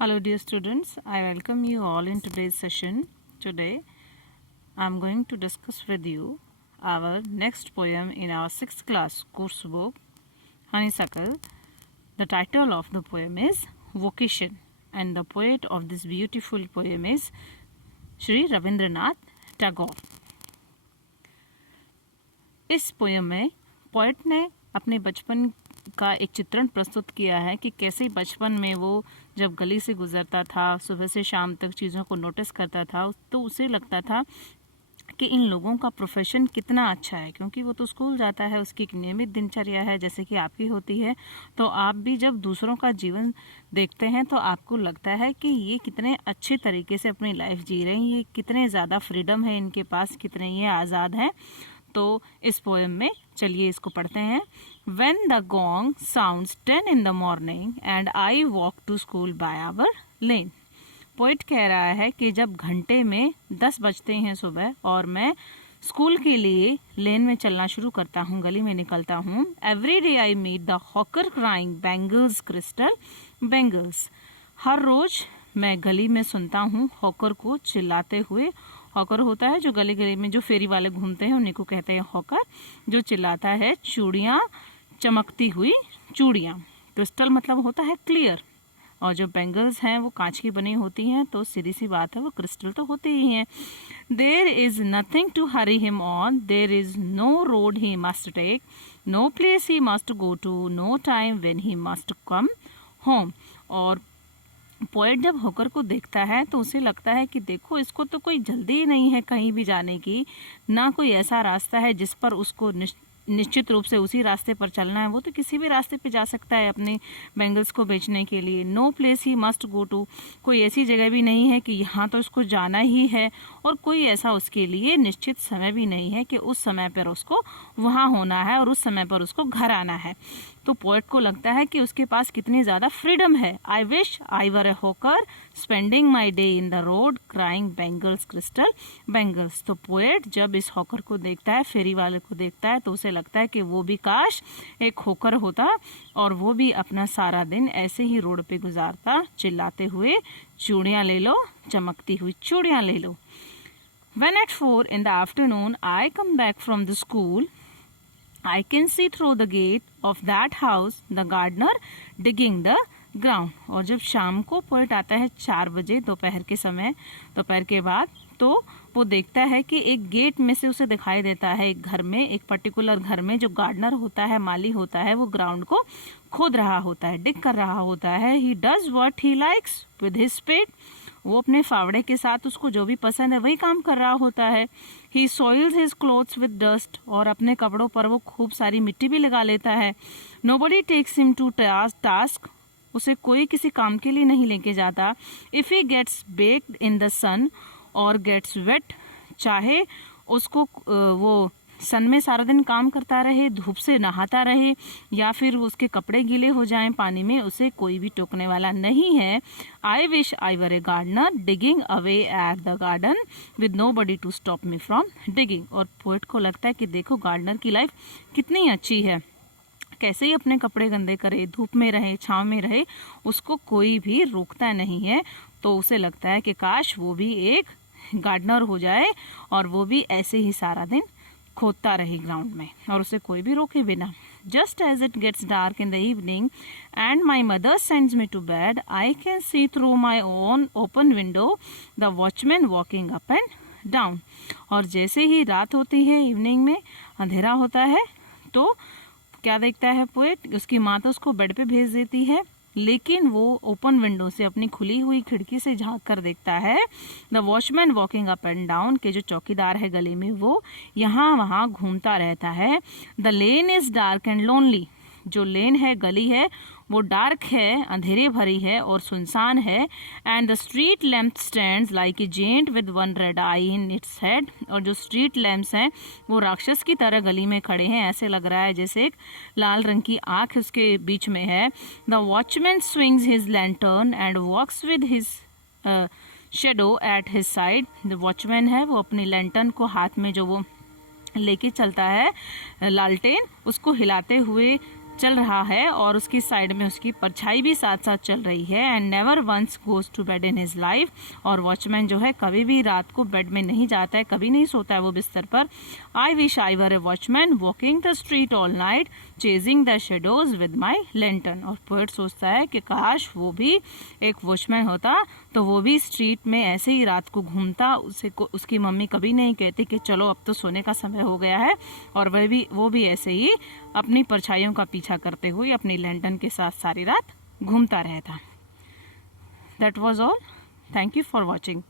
Hello dear students, I welcome you all in today's session. Today I am going to discuss with you our next poem in our 6th class course book, Honeysuckle. The title of the poem is Vocation and the poet of this beautiful poem is Shri Ravindranath Tagore. इस poem में poet ने अपने बचपन का एक चित्रण प्रस्तुत किया है कि कैसे बचपन में वो जब गली से गुजरता था, सुबह से शाम तक चीज़ों को नोटिस करता था, तो उसे लगता था कि इन लोगों का प्रोफेशन कितना अच्छा है, क्योंकि वो तो स्कूल जाता है, उसकी एक नियमित दिनचर्या है जैसे कि आपकी होती है। तो आप भी जब दूसरों का जीवन देखते हैं तो आपको लगता है कि ये कितने अच्छे तरीके से अपनी लाइफ जी रहे हैं, ये कितने ज़्यादा फ्रीडम है इनके पास, कितने ये आज़ाद हैं। तो इस पोएम में चलिए इसको पढ़ते हैं। When the gong sounds 10 in the morning and I walk to school by our lane. Poet कह रहा है कि जब घंटे में 10 बजते हैं सुबह और मैं स्कूल के लिए लेन में चलना शुरू करता हूँ, गली में निकलता हूँ। Every day I meet the hawker crying bangles crystal bangles. हर रोज मैं गली में सुनता हूँ हॉकर को चिल्लाते हुए। हॉकर होता है जो गली गली में जो फेरी वाले घूमते हैं, उन्हीं को कहते हैं हॉकर, जो चिल्लाता है चूड़ियाँ, चमकती हुई चूड़ियाँ। क्रिस्टल मतलब होता है क्लियर, और जो बैंगल्स हैं वो कांच की बनी होती हैं, तो सीधी सी बात है वो क्रिस्टल तो होते ही हैं। There is nothing to hurry him on, there is no road he must take, no place he must go to, no time when he must come home. और पोएट जब हॉकर को देखता है तो उसे लगता है कि देखो, इसको तो कोई जल्दी ही नहीं है कहीं भी जाने की, ना कोई ऐसा रास्ता है जिस पर उसको निश्चित रूप से उसी रास्ते पर चलना है। वो तो किसी भी रास्ते पे जा सकता है अपने बैंगल्स को बेचने के लिए। No place he must go to, कोई ऐसी जगह भी नहीं है कि यहाँ तो उसको जाना ही है, और कोई ऐसा उसके लिए निश्चित समय भी नहीं है कि उस समय पर उसको वहाँ होना है और उस समय पर उसको घर आना है। तो पोएट को लगता है कि उसके पास कितनी ज़्यादा फ्रीडम है। I wish I were A hawker spending my day in the road crying bangles crystal bangles. तो पोएट जब इस हॉकर को देखता है, फेरी वाले को देखता है, तो उसे लगता है कि वो भी काश एक हॉकर होता और वो भी अपना सारा दिन ऐसे ही रोड पे गुजारता, चिल्लाते हुए चूड़ियाँ ले लो, चमकती हुई चूड़ियाँ ले लो। When at 4 in the afternoon I come back from the school, I can see through the gate of that house the gardener digging the ground. और जब शाम को पोएट आता है 4 बजे दोपहर के समय, दोपहर के बाद, तो वो देखता है कि एक गेट में से उसे दिखाई देता है एक घर में, एक पर्टिकुलर घर में जो गार्डनर होता है, माली होता है, वो ग्राउंड को खोद रहा होता है, डिग कर रहा होता है। He does what he likes with his spade, वो अपने फावड़े के साथ उसको जो भी पसंद है वही काम कर रहा होता है। He soils his clothes with dust, और अपने कपड़ों पर वो खूब सारी मिट्टी भी लगा लेता है। Nobody takes him to task, उसे कोई किसी काम के लिए नहीं लेके जाता। If he gets baked in the sun और गेट्स वेट, चाहे उसको वो सन में सारा दिन काम करता रहे, धूप से नहाता रहे, या फिर उसके कपड़े गीले हो जाएं पानी में, उसे कोई भी टोकने वाला नहीं है। I wish I were a gardener digging away at the garden with nobody to stop me from digging. और पोएट को लगता है कि देखो गार्डनर की लाइफ कितनी अच्छी है, कैसे ही अपने कपड़े गंदे करे, धूप में रहे, छांव में रहे, उसको कोई भी रोकता नहीं है। तो उसे लगता है कि काश वो भी एक गार्डनर हो जाए और वो भी ऐसे ही सारा दिन खोदता रहे ग्राउंड में और उसे कोई भी रोके बिना। Just as it gets dark in the evening and my mother sends me to bed, I can see through my own open window the watchman walking up and down. और जैसे ही रात होती है, इवनिंग में अंधेरा होता है, तो क्या देखता है पोएट, उसकी माँ तो उसको बेड पे भेज देती है, लेकिन वो ओपन विंडो से अपनी खुली हुई खिड़की से झांक कर देखता है the watchman walking up and down, के जो चौकीदार है गली में वो यहाँ वहाँ घूमता रहता है। The lane is dark and lonely, जो लेन है, गली है, वो डार्क है, अंधेरे भरी है और सुनसान है। And the street lamp stands like a giant with one red eye in its head, और जो स्ट्रीट लैम्प्स हैं वो राक्षस की तरह गली में खड़े हैं, ऐसे लग रहा है जैसे एक लाल रंग की आंख उसके बीच में है। The watchman swings his lantern and walks with his shadow at his side. The watchman है वो अपनी लैंटर्न को हाथ में जो वो लेके चलता है, लालटेन, उसको हिलाते हुए चल रहा है और उसकी साइड में उसकी परछाई भी साथ साथ चल रही है। And never once goes to bed in his life, और वॉचमैन जो है कभी भी रात को बेड में नहीं जाता है, कभी नहीं सोता है वो बिस्तर पर। आई wish I were A watchman walking the street all night chasing the shadows with my lantern. और पोएट सोचता है कि काश वो भी एक वॉचमैन होता तो वो भी स्ट्रीट में ऐसे ही रात को घूमता, उसकी मम्मी कभी नहीं कहती कि चलो अब तो सोने का समय हो गया है, और वो भी ऐसे ही अपनी परछाइयों का पीछा करते हुए अपनी लैंटर्न के साथ सारी रात घूमता रहता। That was all. Thank you for watching.